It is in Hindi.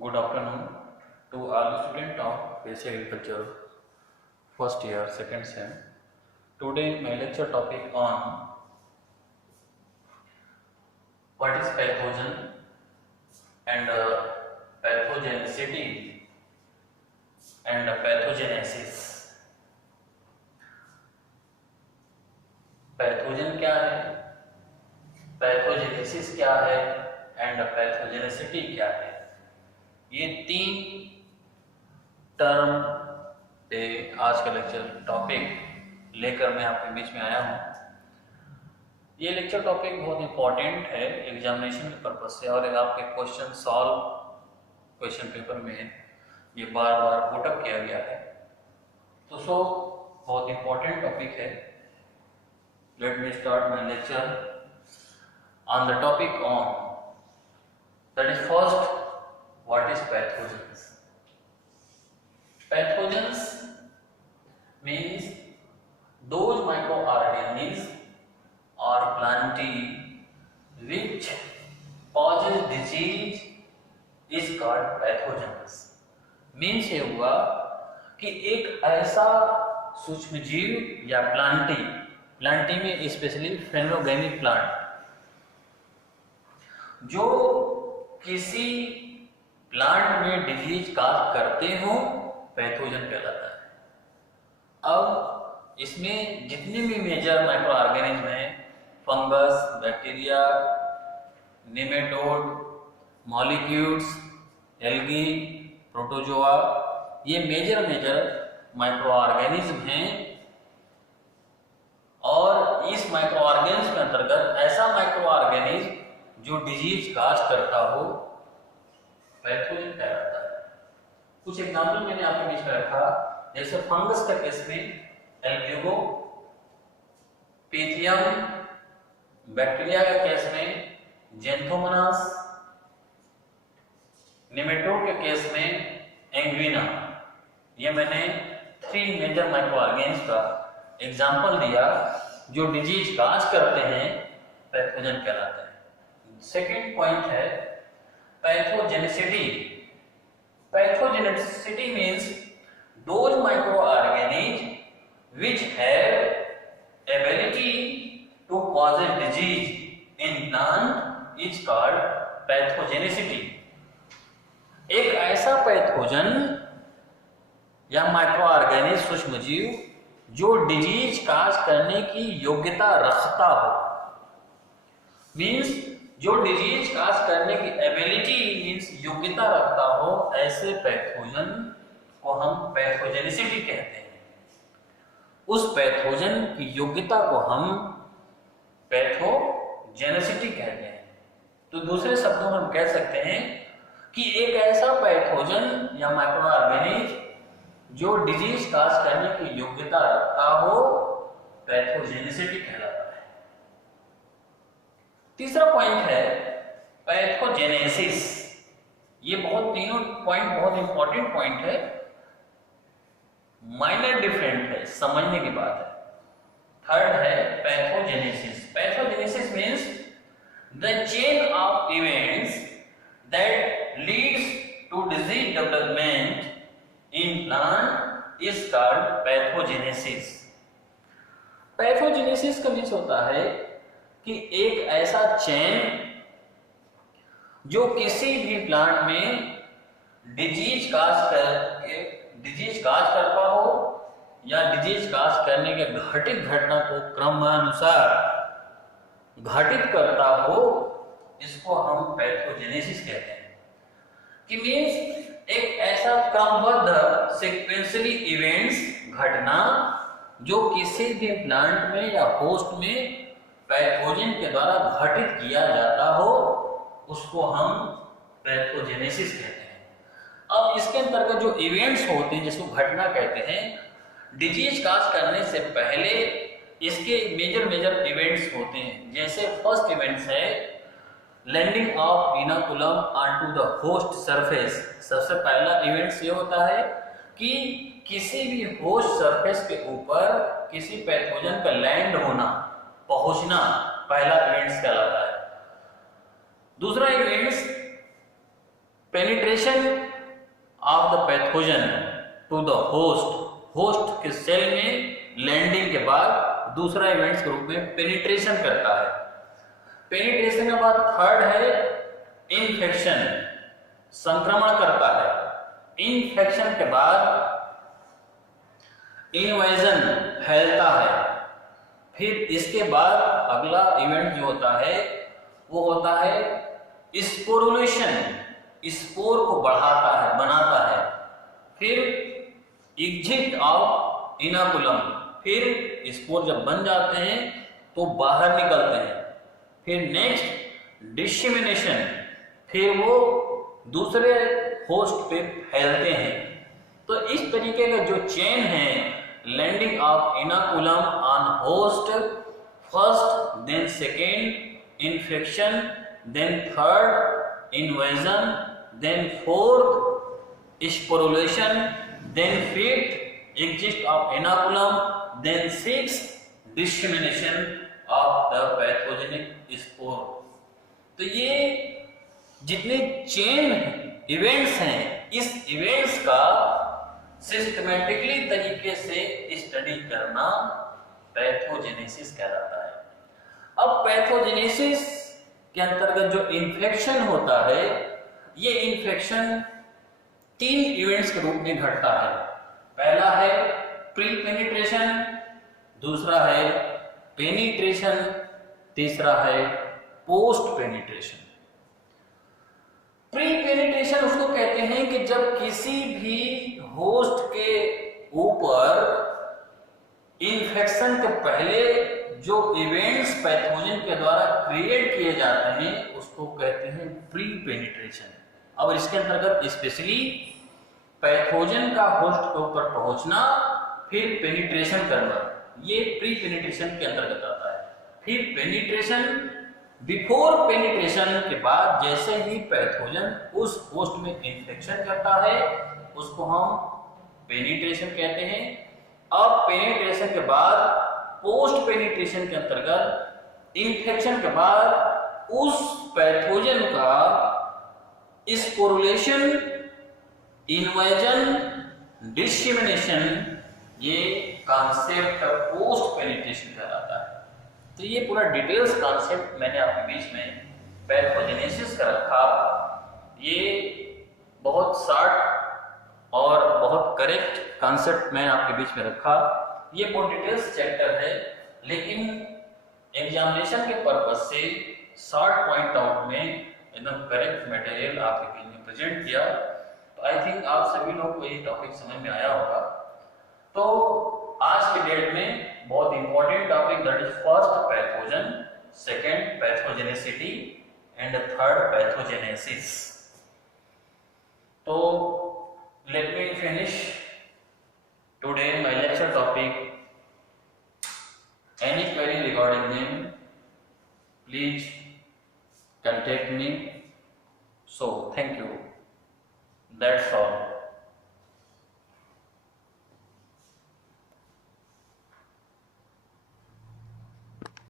Good afternoon to all the students of Basic Agriculture first year second sem. Today my lecture topic on what is pathogen and pathogenicity and pathogenesis. Pathogen क्या है, पैथोजेनेसिस क्या है एंड पैथोजेनेसिटी क्या है, ये तीन टर्म पे आज का लेक्चर टॉपिक लेकर मैं आपके बीच में आया हूँ। ये लेक्चर टॉपिक बहुत इंपॉर्टेंट है एग्जामिनेशन के पर्पज से और आपके क्वेश्चन सॉल्व क्वेश्चन पेपर में ये बार बार पुटअप किया गया है, तो बहुत इंपॉर्टेंट टॉपिक है। Let me start my lecture on the topic on that is first, what is pathogens? Pathogens means those microorganisms or plantae which causes disease is called pathogens. Means ये हुआ कि एक ऐसा सूक्ष्म जीव या प्लांटी में स्पेशली फेनोगेनिक प्लांट जो किसी प्लांट में डिजीज काज करते हो पैथोजन कहलाता है। अब इसमें जितने भी मेजर माइक्रो ऑर्गेनिज्म हैं, fungus, bacteria, nematode, molecules, algae, protozoa, ये मेजर माइक्रो ऑर्गेनिज्म हैं और इस माइक्रो ऑर्गेनिज्म के अंतर्गत ऐसा माइक्रो ऑर्गेनिज्म जो डिजीज काज करता हो पैथोजन कहलाता है। कुछ एग्जांपल मैंने आपके बीच में रखा, जैसे फंगस के केस में एल्ब्यूगो, पीथियम, बैक्टीरिया के केस में जेंथोमोनास, नेमेटोड के केस में एंग्विना। ये मैंने 3 मेजर माइक्रो ऑर्गेनिज्म का एग्जाम्पल दिया जो डिजीज काज करते हैं, पैथोजन कहलाते हैं। सेकेंड पॉइंट है pathogenicity. Pathogenicity means those micro organism which have ability to cause disease in plant is called pathogenicity. एक ऐसा पैथोजन या माइक्रो ऑर्गेनिज्म सूक्ष्म जीव जो डिजीज काज करने की योग्यता रखता हो, मीन्स जो डिजीज काज करने की एबिलिटी मीन्स योग्यता रखता हो, ऐसे पैथोजन को हम पैथोजेनिसिटी कहते हैं। उस पैथोजन की योग्यता को हम पैथोजेनिसिटी कहते हैं। तो दूसरे शब्दों में हम कह सकते हैं कि एक ऐसा पैथोजन या माइक्रो ऑर्गेनिज्म जो डिजीज काज करने की योग्यता रखता हो पैथोजेनिसिटी कहलाता है। तीसरा पॉइंट है पैथोजेनेसिस। ये तीनों पॉइंट बहुत इंपॉर्टेंट पॉइंट है, माइनर डिफरेंट है, समझने की बात है। थर्ड है pathogenesis. Pathogenesis means the chain of events that leads to disease development in plant is called pathogenesis. Pathogenesis का मीन्स होता है कि एक ऐसा चेन जो किसी भी प्लांट में डिजीज काज करता हो या डिजीज काज करने के घटित घटना को क्रमानुसार घटित करता हो, इसको हम पैथोजेनेसिस कहते हैं। कि मीन्स एक ऐसा क्रमबद्ध सीक्वेंशियली इवेंट्स घटना जो किसी भी प्लांट में या होस्ट में पैथोजन के द्वारा घटित किया जाता हो, उसको हम पैथोजेनेसिस कहते हैं। अब इसके अंतर्गत जो इवेंट्स होते हैं जिसको घटना कहते हैं, डिजीज काज करने से पहले इसके मेजर इवेंट्स होते हैं। जैसे फर्स्ट इवेंट्स है landing of inoculum onto the host surface. सबसे पहला इवेंट्स ये होता है कि किसी भी होस्ट सरफेस के ऊपर किसी पैथोजन का लैंड होना, पहुंचना पहला इवेंट्स कहलाता है। दूसरा events penetration of the pathogen to the host के सेल में लैंडिंग के बाद दूसरा इवेंट्स के रूप में पेनिट्रेशन करता है। पेनिट्रेशन के बाद थर्ड है इन्फेक्शन, संक्रमण करता है। इन्फेक्शन के बाद इन्वेजन, फैलता है। फिर इसके बाद अगला इवेंट जो होता है वो होता है स्पोरुलेशन, स्पोर को बढ़ाता है, बनाता है। फिर एग्जिट ऑफ इनाकुलम, फिर स्पोर जब बन जाते हैं तो बाहर निकलते हैं। फिर नेक्स्ट डिसेमिनेशन, फिर वो दूसरे होस्ट पे फैलते हैं। तो इस तरीके का जो चेन है, landing of inoculum on host, first then second infection, then third invasion, then fourth sporulation, then fifth exit of inoculum, then sixth dissemination of the pathogenic spore. तो ये जितने चेन इवेंट्स हैं, इस इवेंट्स का सिस्टमेटिकली तरीके से स्टडी करना पैथोजेनेसिस कहलाता है। अब पैथोजेनेसिस के अंतर्गत जो इन्फेक्शन होता है, ये इन्फेक्शन 3 इवेंट्स के रूप में घटता है। पहला है प्री पेनिट्रेशन, दूसरा है पेनिट्रेशन, तीसरा है पोस्ट पेनिट्रेशन। प्री पेनिट्रेशन उसको कहते हैं कि जब किसी भी होस्ट के ऊपर इन्फेक्शन के पहले जो इवेंट्स पैथोजन के द्वारा क्रिएट किए जाते हैं उसको कहते हैं प्री पेनिट्रेशन। अब इसके अंतर्गत स्पेशली पैथोजन का होस्ट के ऊपर पहुंचना, फिर पेनिट्रेशन करना, ये प्री पेनिट्रेशन के अंतर्गत आता है। फिर पेनिट्रेशन, बिफोर पेनिट्रेशन के बाद जैसे ही पैथोजन उस होस्ट में इन्फेक्शन करता है उसको हम पेनिट्रेशन कहते हैं। अब पेनिट्रेशन के बाद पोस्ट पेनिट्रेशन के अंतर्गत इन्फेक्शन के बाद उस पैथोजन का स्पोरुलेशन, इन्वेजन, डिसेमिनेशन, ये कॉन्सेप्ट पोस्ट पेनिट्रेशन कहलाता है। तो ये पूरा डिटेल्स कॉन्सेप्ट मैंने आपके बीच में पैथोजेनेसिस का रखा। ये बहुत शॉर्ट और बहुत करेक्ट कॉन्सेप्ट मैंने आपके बीच में रखा। ये बहुत डिटेल्स चैप्टर है, लेकिन एग्जामिनेशन के पर्पज से शॉर्ट पॉइंट आउट में एकदम करेक्ट मटेरियल आपके बीच में प्रेजेंट किया। तो आई थिंक आप सभी लोगों को ये टॉपिक समझ में आया होगा। तो आज के डेट में बहुत important topic, that is first pathogen, second pathogenicity and third pathogenesis. तो let me finish today my lecture topic. Any query regarding them, please contact me. So thank you, that's all.